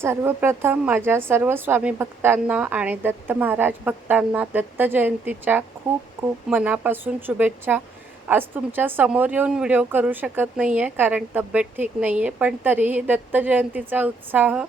सर्वप्रथम माझ्या सर्व स्वामी भक्तांना आणि दत्त महाराज भक्तांना दत्त जयंतीच्या खूप खूप मनापासून शुभेच्छा. आज तुमच्यासमोर येऊन व्हिडिओ करू शकत नाही आहे कारण तब्येत ठीक नाही आहे पण तरीही दत्त जयंतीचा उत्साह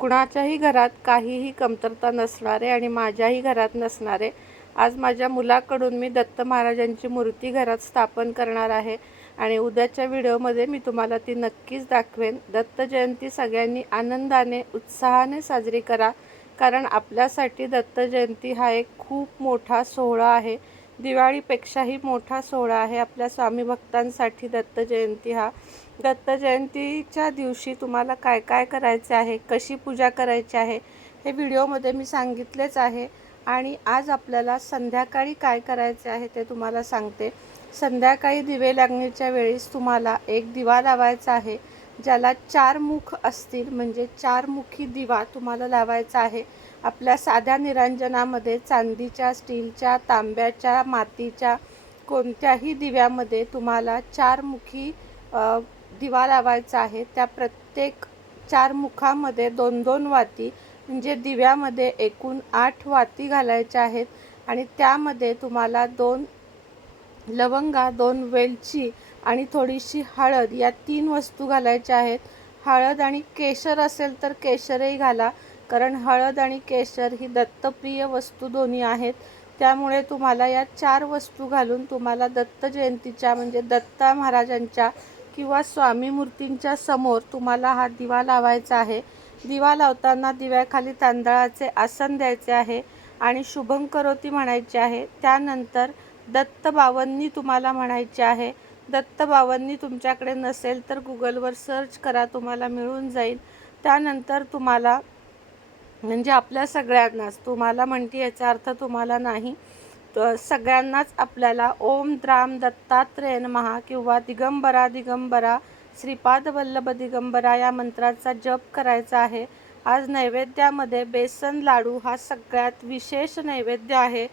कुणाच्याही घरात काहीही कमतरता नसणारे आणि माझ्याही घरात नसणारे. आज माझ्या मुलाकडून मी दत्त महाराजांची मूर्ती घरात स्थापन करणार आहे. आणि उद्याच्या व्हिडिओमध्ये मी तुम्हाला ती नक्कीच दाखवेन. दत्त जयंती सगळ्यांनी आनंदाने उत्साहाने साजरी करा कारण आपल्यासाठी दत्त जयंती हा एक खूप मोठा सोहळा आहे. दिवाळीपेक्षाही मोठा सोहळा आहे आपल्या स्वामी भक्तांसाठी दत्त जयंती हा. दत्त जयंतीच्या दिवशी तुम्हाला काय काय करायचे आहे कशी पूजा करायची आहे हे व्हिडिओमध्ये मी सांगितलेच आहे. आणि आज आपल्याला संध्याकाळी काय करायचे आहे ते तुम्हाला सांगते. संध्याकाळी दिवे लागण्याच्या वेळेस तुम्हाला एक दिवा लावायचा आहे ज्याला चार मुख असतील म्हणजे चार मुखी दिवा तुम्हाला लावायचा आहे. आपल्या साध्या निरांजनामध्ये चांदीच्या स्टीलच्या तांब्याच्या मातीच्या कोणत्याही दिव्यामध्ये तुम्हाला चार मुखी दिवा लावायचा आहे. त्या प्रत्येक चार मुखामध्ये दोन दोन वाती म्हणजे दिव्यामध्ये एकूण आठ वाती घालायच्या आहेत आणि त्यामध्ये तुम्हाला दोन लवंगा दोन वेलची आणि थोडीशी हळद या तीन वस्तू घालायच्या आहेत. हळद आणि केशर असेल तर केशरही घाला कारण हळद आणि केशर ही दत्तप्रिय वस्तू दोन्ही आहेत. त्यामुळे तुम्हाला या चार वस्तू घालून तुम्हाला दत्त जयंतीच्या म्हणजे दत्ता महाराजांच्या किंवा स्वामी मूर्तींच्या समोर तुम्हाला हा दिवा लावायचा आहे. दिवा लावताना दिव्याखाली तांदळाचे आसन द्यायचे आहे आणि शुभं करोती म्हणायचे आहे. त्यानंतर दत्तबावांनी तुम्हाला म्हणायचे आहे. दत्तबावांनी तुमच्याकडे नसेल तर गुगलवर सर्च करा तुम्हाला मिळून जाईल. त्यानंतर तुम्हाला म्हणजे आपल्या सगळ्यांनाच तुम्हाला म्हणते याचा अर्थ तुम्हाला नाही. सगळ्यांनाच आपल्याला ओम द्राम दत्तात्रेय महा किंवा दिगंबरा दिगंबरा श्रीपाद वल्लभ दिगंबरा या मंत्राचा जप करायचा आहे. आज नैवेद्यामध्ये बेसन लाडू हा सगळ्यात विशेष नैवेद्य आहे.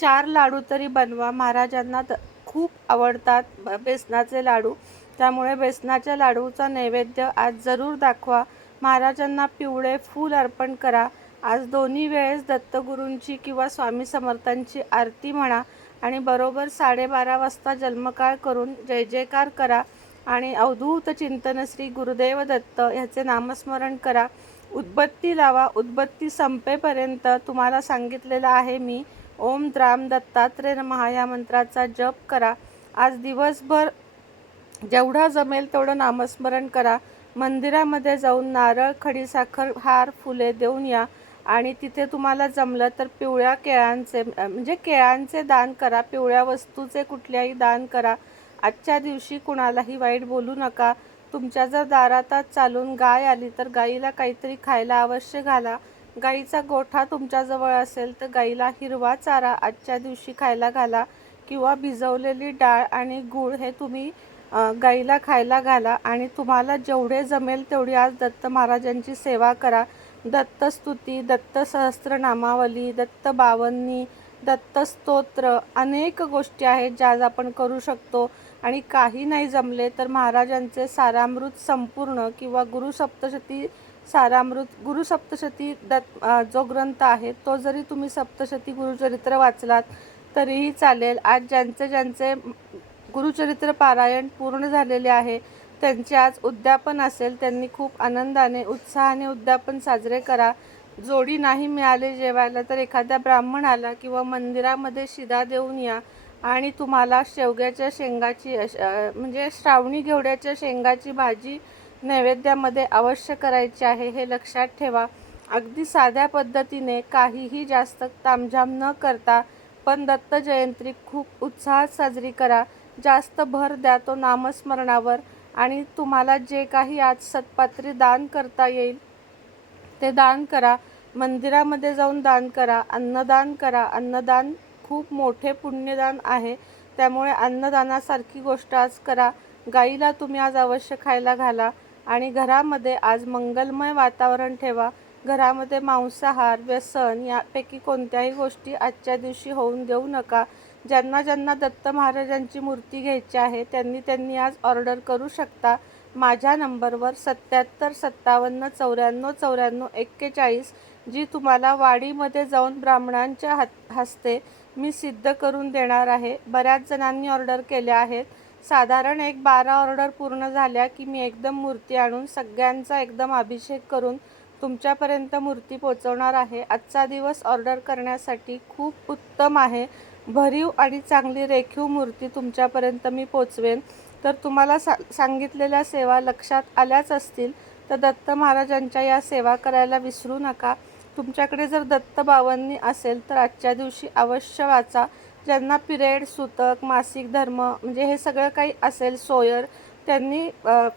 चार लाडू तरी बनवा. महाराजांना त खूप आवडतात ब- बेसनाचे लाडू. त्यामुळे बेसनाच्या लाडूचा नैवेद्य आज जरूर दाखवा. महाराजांना पिवळे फूल अर्पण करा. आज दोन्ही वेळेस दत्तगुरूंची किंवा स्वामी समर्थांची आरती म्हणा आणि बरोबर साडेबारा वाजता जन्मकाळ करून जय जयकार करा आणि अवधूत चिंतन श्री गुरुदेव दत्त ह्याचे नामस्मरण करा. उद्बत्ती लावा. उद्बत्ती संपेपर्यंत तुम्हाला सांगितलेलं आहे मी. ओम द्राम दत्तात्रेय नमः. या मंत्राचा जप करा. आज दिवसभर जेवढा जमेल तेवढं नामस्मरण करा. मंदिरामध्ये जाऊन नारळ खडीसाखर हार फुले देऊन या. आणि तिथे तुम्हाला जमलं तर पिवळ्या केळांचे म्हणजे केळांचे दान करा. पिवळ्या वस्तूचे कुठल्याही दान करा. आजच्या दिवशी कुणालाही वाईट बोलू नका. तुमच्या जर दारातात चालून गाय आली तर गाईला काहीतरी खायला अवश्य घाला. गाईचा गोठा तुमच्याजवळ असेल तर गाईला हिरवा चारा आजच्या दिवशी खायला घाला किंवा भिजवलेली डाळ आणि गूळ हे तुम्ही गाईला खायला घाला आणि तुम्हाला जेवढे जमेल तेवढी आज दत्त महाराजांची सेवा करा. दत्तस्तुती दत्त सहस्त्रनामावली दत्त बावन्नी दत्त स्तोत्र अनेक गोष्टी आहेत ज्या आज आपण करू शकतो. आणि काही नाही जमले तर महाराजांचे सारामृत संपूर्ण किंवा गुरुसप्तशती सारामृत गुरुसप्तशती दत्त जो ग्रंथ आहे तो जरी तुम्ही सप्तशती गुरुचरित्र वाचलात तरीही चालेल. आज ज्यांचे ज्यांचे गुरुचरित्र पारायण पूर्ण झालेले आहे त्यांचे आज उद्यापन असेल त्यांनी खूप आनंदाने उत्साहाने उद्यापन साजरे करा. जोडी नाही मिळाले जेवायला तर एखाद्या ब्राह्मणाला किंवा मंदिरामध्ये शिदा देऊन या. आणि तुम्हाला शेवग्याच्या शेंगाची म्हणजे श्रावणी घेवड्याच्या शेंगाची भाजी नैवेद्यामध्ये अवश्य करायचे आहे हे लक्षात ठेवा. अगदी साध्या पद्धतीने काहीही जास्त तामझाम न करता पण दत्त जयंती खूप उत्साहात साजरी करा. जास्त भर द्या तो नामस्मरणावर आणि तुम्हाला जे काही आज सत्पात्री दान करता येईल ते दान करा. मंदिरामध्ये जाऊन दान करा. अन्नदान करा. अन्नदान खूप मोठे पुण्यदान आहे. त्यामुळे अन्नदानासारखी गोष्ट आज करा. गाईला तुम्ही आज अवश्य खायला घाला. आणि घरामध्ये आज मंगलमय वातावरण ठेवा. घरामध्ये मांसाहार व्यसन यापैकी कोणत्याही गोष्टी आजच्या दिवशी होऊन देऊ नका. ज्यांना ज्यांना दत्त महाराजांची मूर्ती घ्यायची आहे त्यांनी त्यांनी आज ऑर्डर करू शकता. माझ्या नंबरवर सत्याहत्तर सत्तावन्न चौऱ्याण्णव चौऱ्याण्णव एक्केचाळीस जी तुम्हाला वाडीमध्ये जाऊन ब्राह्मणांच्या हात हस्ते मी सिद्ध करून देणार आहे. बऱ्याच जणांनी ऑर्डर केल्या आहेत. साधारण एक बारा ऑर्डर पूर्ण झाल्या की मी एकदम मूर्ती आणून सगळ्यांचा एकदम अभिषेक करून तुमच्यापर्यंत मूर्ती पोचवणार आहे. आजचा दिवस ऑर्डर करण्यासाठी खूप उत्तम आहे. भरीव आणि चांगली रेखीव मूर्ती तुमच्यापर्यंत मी पोचवेन. तर तुम्हाला सा सांगितलेल्या सेवा लक्षात आल्याच असतील तर दत्त महाराजांच्या या सेवा करायला विसरू नका. तुमच्याकडे जर दत्त बावन्नी असेल तर आजच्या दिवशी अवश्य वाचा. ज्यांना पिरियड सुतक मासिक धर्म म्हणजे हे सगळं काही असेल सोयर त्यांनी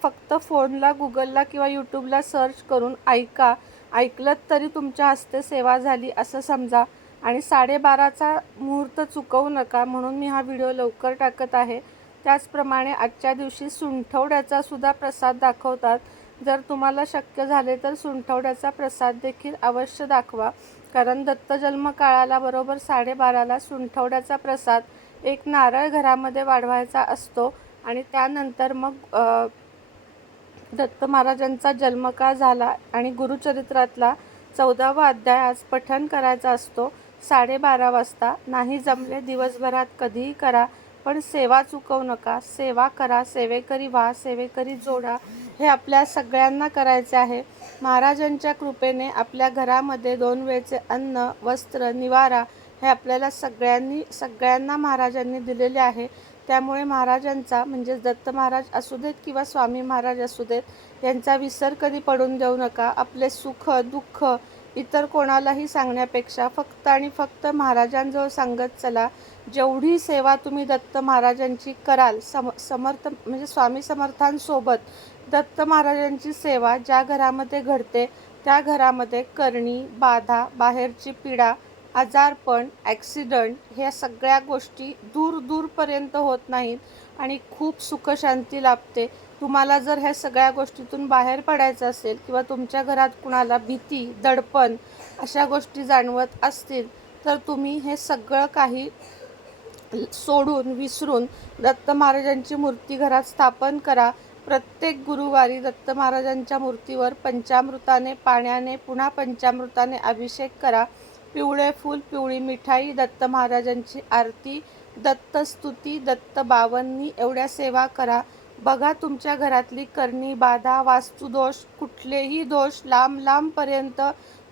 फक्त फोनला गुगलला किंवा यूट्यूबला सर्च करून ऐका. ऐकलं तरी तुमच्या हस्ते सेवा झाली असं समजा. आणि साडेबाराचा मुहूर्त चुकवू नका म्हणून मी हा व्हिडिओ लवकर टाकत आहे. त्याचप्रमाणे आजच्या दिवशी सुंठवड्याचा सुद्धा प्रसाद दाखवतात. जर तुम्हाला शक्य झाले तर सुंठवड्याचा प्रसाद देखील अवश्य दाखवा. कारण दत्त जन्म काळाला बरोबर साडेबाराला सुंठवड्याचा प्रसाद एक नारळ घरामध्ये वाढवायचा असतो आणि त्यानंतर मग दत्त महाराजांचा जन्मकाळ झाला आणि गुरुचरित्रातला चौदावा अध्याय आज पठण करायचा असतो. साडेबारा वाजता नाही जमले दिवसभरात कधीही करा पण सेवा चुकवू नका. सेवा करा सेवेकरी व्हा सेवेकरी जोडा. हे आपल्या सगळ्यांना करायचे आहे. महाराजांच्या कृपेने आपल्या घरामध्ये दोन वेळचे अन्न वस्त्र निवारा हे आपल्याला सगळ्यांनी सगळ्यांना महाराजांनी दिलेले आहे. त्यामुळे महाराजांचा म्हणजेच दत्त महाराज असू देत किंवा स्वामी महाराज असू देत यांचा विसर कधी पडून देऊ नका. आपले सुख दुःख इतर कोणालाही सांगण्यापेक्षा फक्त आणि फक्त महाराजांजवळ सांगत चला. जेवढी सेवा तुम्ही दत्त महाराजांची कराल सम समर्थ म्हणजे स्वामी समर्थांसोबत दत्त महाराजांची सेवा ज्या घरामध्ये घडते त्या घरामध्ये करणी बाधा बाहेरची पीडा आजारपण ॲक्सिडंट ह्या सगळ्या गोष्टी दूर दूरपर्यंत होत नाहीत आणि खूप सुखशांती लाभते. तुम्हाला जर ह्या सगळ्या गोष्टीतून बाहेर पडायचं असेल किंवा तुमच्या घरात कुणाला भीती दडपण अशा गोष्टी जाणवत असतील तर तुम्ही हे सगळं काही सोडून विसरून दत्त महाराजांची मूर्ती घरात स्थापन करा. प्रत्येक गुरुवारी दत्त महाराजांच्या मूर्तीवर पंचामृताने पाण्याने पुन्हा पंचामृताने अभिषेक करा. पिवळे फूल पिवळी मिठाई दत्त महाराजांची आरती दत्तस्तुती दत्त बावन्नी एवढ्या सेवा करा. बघा तुमच्या घरातली करणी बाधा वास्तुदोष कुठलेही दोष लांब लांबपर्यंत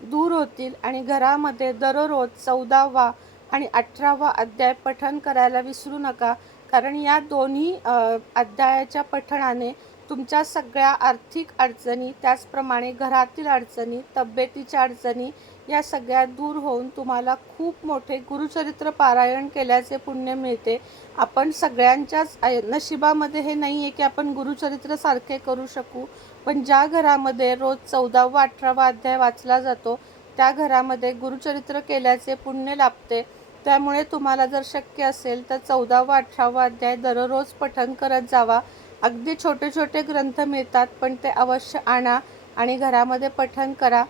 दूर होतील आणि घरामध्ये दररोज चौदावा आणि अठरावा अध्याय पठण करायला विसरू नका. कारण या दोन्ही अध्यायाच्या पठणाने तुमच्या सगळ्या आर्थिक अडचणी त्याचप्रमाणे घरातील अडचणी तब्येतीच्या अडचणी या सगळ्या दूर होऊन तुम्हाला खूप मोठे गुरुचरित्र पारायण केल्याचे पुण्य मिळते. आपण सगळ्यांच्याच नशिबामध्ये हे नाही आहे की आपण गुरुचरित्र सारखे करू शकू. पण ज्या घरामध्ये रोज चौदावा अठरावा अध्याय वाचला जातो त्या घरामध्ये गुरुचरित्र केल्याचे पुण्य लाभते. त्यामुळे तुम्हाला जर शक्य असेल तर चौदावा अठरावा अध्याय दररोज पठन करत जावा. अगदी छोटे छोटे ग्रंथ मिळतात पण ते अवश्य आणा आणि घरामध्ये पठन करा.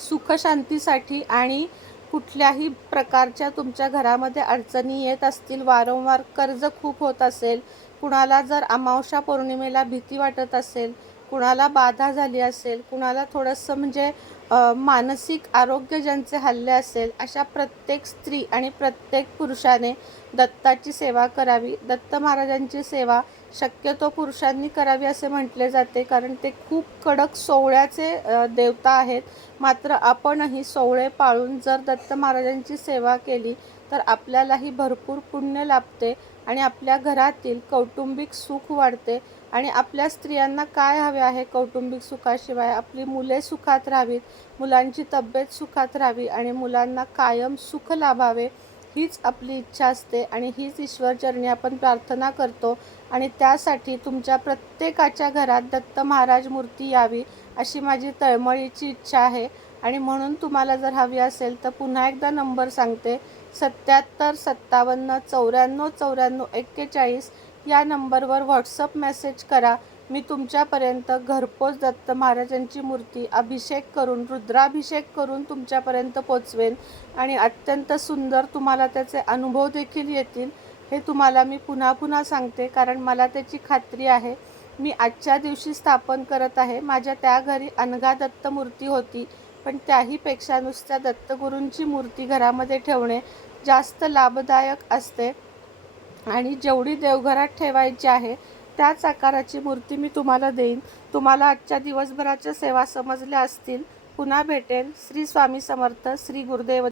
सुखशांतीसाठी आणि कुठल्याही प्रकारच्या तुमच्या घरामध्ये अडचणी येत असतील वारंवार कर्ज खूप होत असेल कुणाला जर अमावस्या पौर्णिमेला भीती वाटत असेल कुणाला बाधा झाली असेल कुणाला थोडंसं म्हणजे मानसिक आरोग्य ज्यांचे हल्ले असेल अशा प्रत्येक स्त्री आणि प्रत्येक पुरुषाने दत्ताची सेवा करावी. दत्त महाराजांची सेवा शक्यतो पुरुषांनी करावी असे म्हटले जाते कारण ते खूप कडक सोवळ्याचे देवता आहेत. मात्र आपणही सोवळे पाळून जर दत्त महाराजांची सेवा केली तर आपल्यालाही भरपूर पुण्य लाभते आणि आपल्या घरातील कौटुंबिक सुख वाढते. आणि आपल्या स्त्रियांना काय हवे आहे? कौटुंबिक सुखाशिवाय आपली मुले सुखात राहावीत मुलांची तब्येत सुखात राहावी आणि मुलांना कायम सुख लाभावे हीच आपली इच्छा असते आणि हीच ईश्वरचरणी आपण प्रार्थना करतो. आणि त्यासाठी तुमच्या प्रत्येकाच्या घरात दत्त महाराज मूर्ती यावी अशी माझी तळमळीची इच्छा आहे. आणि म्हणून तुम्हाला जर हवी असेल तर पुन्हा एकदा नंबर सांगते. सत्याहत्तर सत्तावन्न चौऱ्याण्णव चौऱ्याण्णव एक्केचाळीस या नंबरवर व्हॉट्सअप मेसेज करा. मी तुमच्यापर्यंत घरपोच दत्त महाराजांची मूर्ती अभिषेक करून रुद्राभिषेक करून तुमच्यापर्यंत पोचवेन आणि अत्यंत सुंदर तुम्हाला त्याचे अनुभव देखील येतील. हे तुम्हाला मी पुन्हा पुन्हा सांगते कारण मला त्याची खात्री आहे. मी आजच्या दिवशी स्थापन करत आहे. माझ्या त्या घरी अनघा दत्त मूर्ती होती. पण त्याहीपेक्षा नुसत्या दत्तगुरूंची मूर्ती घरामध्ये ठेवणे जास्त लाभदायक असते. आणि जेवढी देवघरात ठेवायची आहे त्याच आकाराची मूर्ती मी तुम्हाला देईन. तुम्हाला आजच्या दिवसभराच्या सेवा समजल्या असतील. पुन्हा भेटेल श्री स्वामी समर्थ श्री गुरुदेव